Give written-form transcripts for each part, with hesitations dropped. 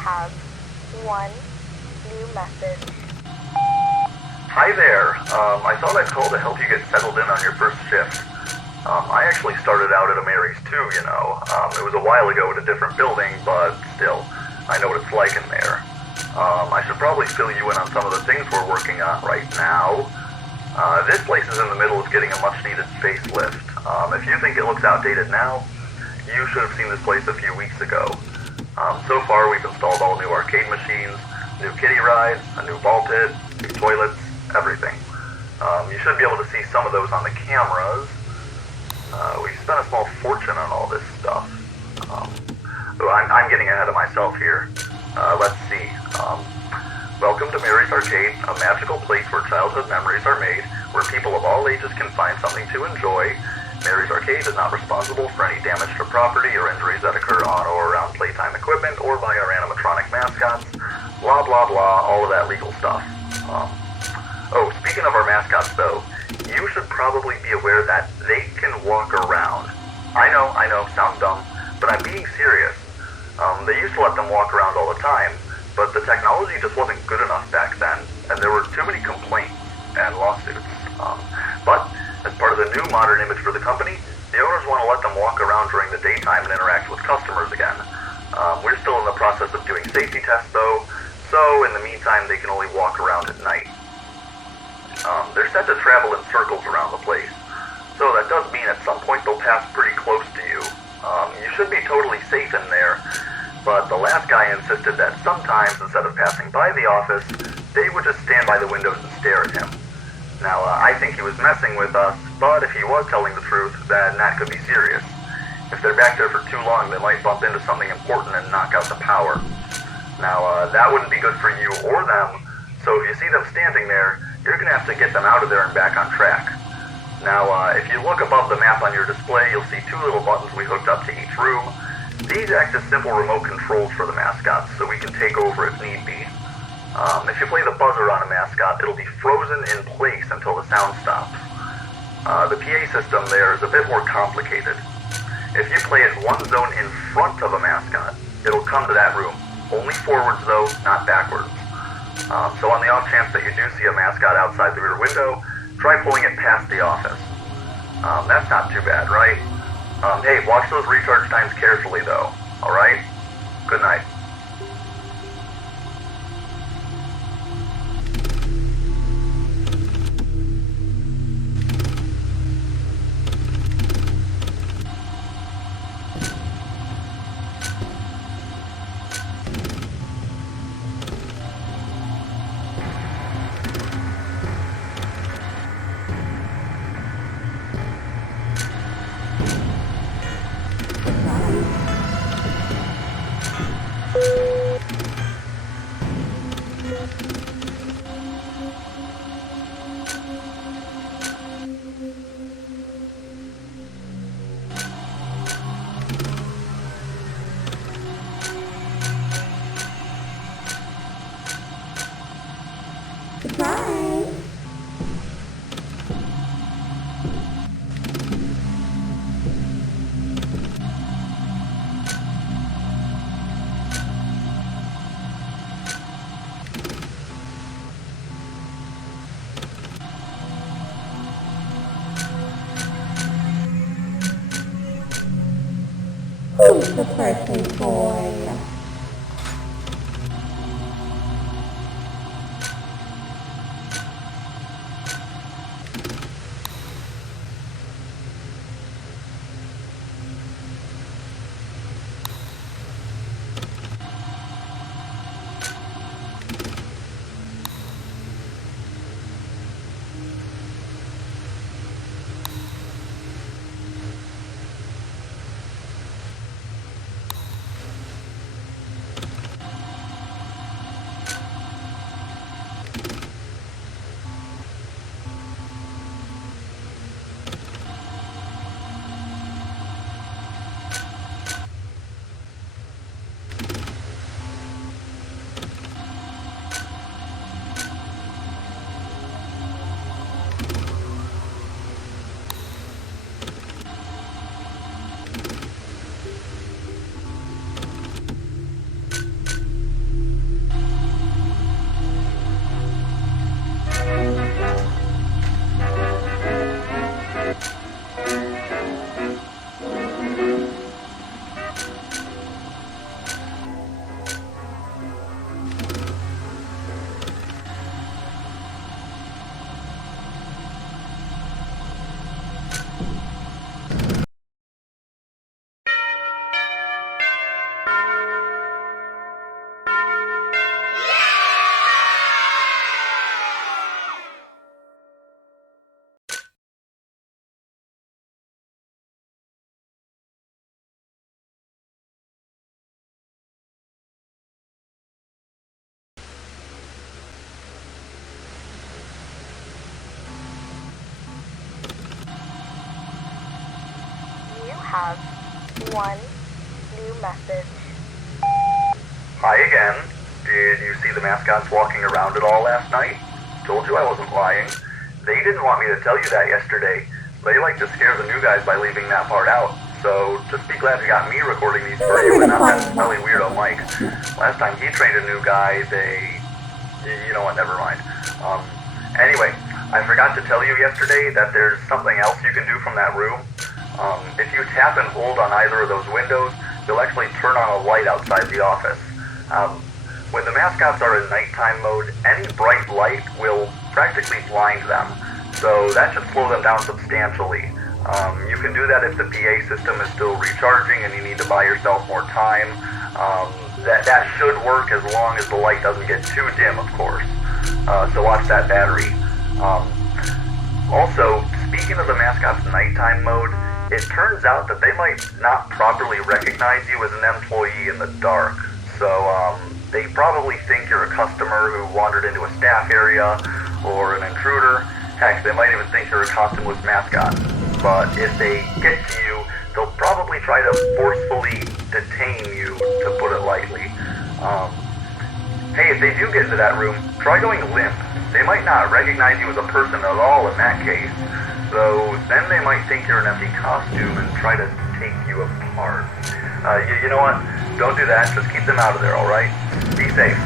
have one new message. Hi there. I thought I'd call to help you get settled in on your first shift. I actually started out at a Mary's too, you know. It was a while ago at a different building, but still, I know what it's like in there. I should probably fill you in on some of the things we're working on right now. This place is in the middle of getting a much-needed facelift. If you think it looks outdated now, you should have seen this place a few weeks ago. So far, we've installed all new arcade machines, new kiddie rides, a new ball pit, new toilets, everything. You should be able to see some of those on the cameras. We spent a small fortune on all this stuff. I'm getting ahead of myself here. Let's see. Welcome to Mary's Arcade, a magical place where childhood memories are made, where people of all ages can find something to enjoy. Mary's Arcade is not responsible for any damage to property or injuries that occur on or around playtime equipment or by our animatronic mascots. Blah, blah, blah, all of that legal stuff. Speaking of our mascots though, you should probably be aware that they can walk around. I know, sounds dumb, but I'm being serious. They used to let them walk around all the time, but the technology just wasn't good enough back then, and there were too many complaints and lawsuits. But as part of the new modern image for the company, the owners want to let them walk around during the daytime and interact with customers again. We're still in the process of doing safety tests though, so in the meantime they can only walk around at night. They're set to travel in circles around the place, so that does mean at some point they'll pass pretty close to you. You should be totally safe in there, but the last guy insisted that sometimes, instead of passing by the office, they would just stand by the windows and stare at him. Now, I think he was messing with us, but if he was telling the truth, then that could be serious. If they're back there for too long, they might bump into something important and knock out the power. Now, that wouldn't be good for you or them, so if you see them standing there, you're going to have to get them out of there and back on track. Now, if you look above the map on your display, you'll see two little buttons we hooked up to each room. These act as simple remote controls for the mascots, so we can take over if need be. If you play the buzzer on a mascot, it'll be frozen in place until the sound stops. The PA system there is a bit more complicated. If you play it one zone in front of a mascot, it'll come to that room. Only forwards though, not backwards. So on the off chance that you do see a mascot outside the rear window, try pulling it past the office. That's not too bad, right? Hey, watch those recharge times carefully though, alright? Good night. Who's the person boy? have one new message. Hi again. Did you see the mascots walking around at all last night? Told you I wasn't lying. They didn't want me to tell you that yesterday. They like to scare the new guys by leaving that part out. So just be glad you got me recording these for you and not that smelly weirdo Mike. Last time he trained a new guy, you know what, never mind. Anyway, I forgot to tell you yesterday that there's something else you can do from that room. If you tap and hold on either of those windows, you'll actually turn on a light outside the office. When the mascots are in nighttime mode, any bright light will practically blind them. So that should slow them down substantially. You can do that if the PA system is still recharging and you need to buy yourself more time. That should work as long as the light doesn't get too dim, of course. So watch that battery. Also, speaking of the mascot's nighttime mode, it turns out that they might not properly recognize you as an employee in the dark. So they probably think you're a customer who wandered into a staff area or an intruder. Heck, they might even think you're a costumeless mascot. But if they get to you, they'll probably try to forcefully detain you, to put it lightly. Hey, if they do get into that room, try going limp. They might not recognize you as a person at all in that case. So then they might think you're an empty costume and try to take you apart. You know what? Don't do that. Just keep them out of there, alright? Be safe.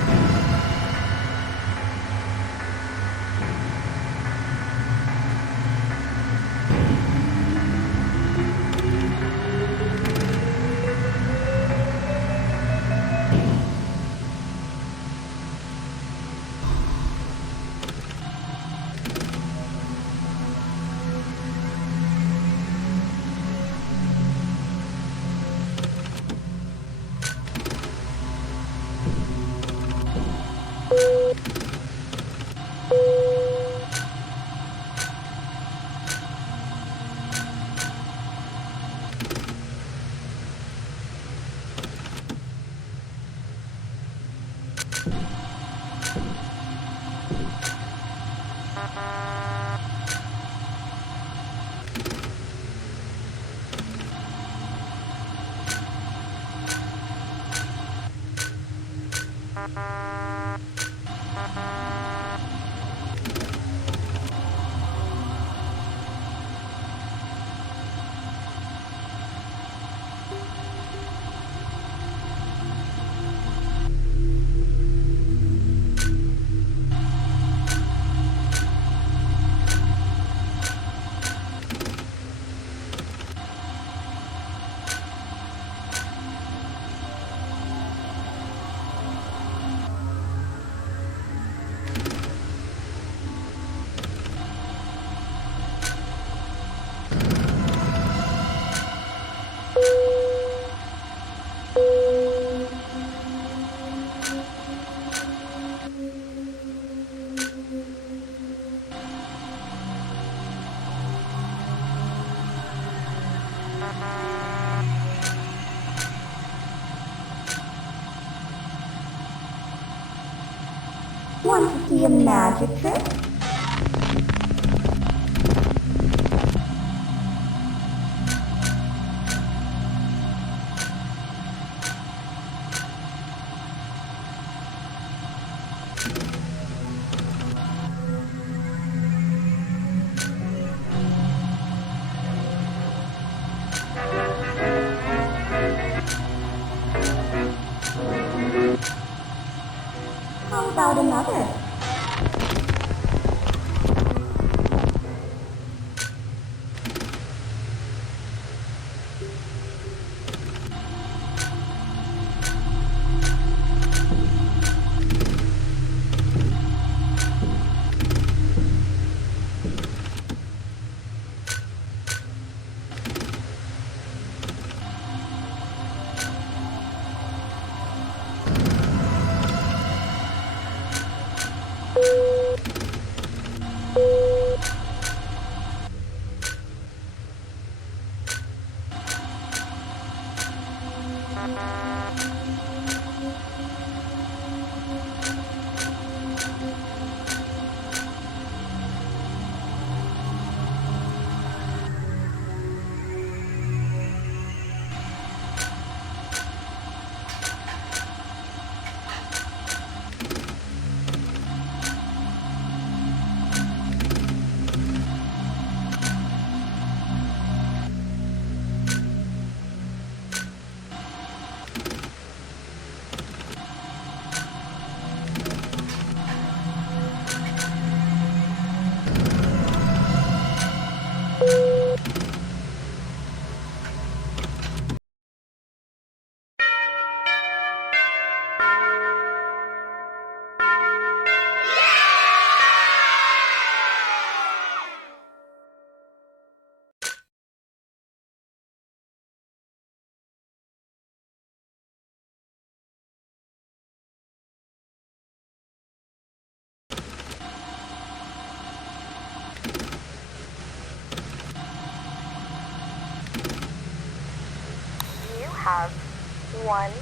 Want to see a magic trick? How about another? have one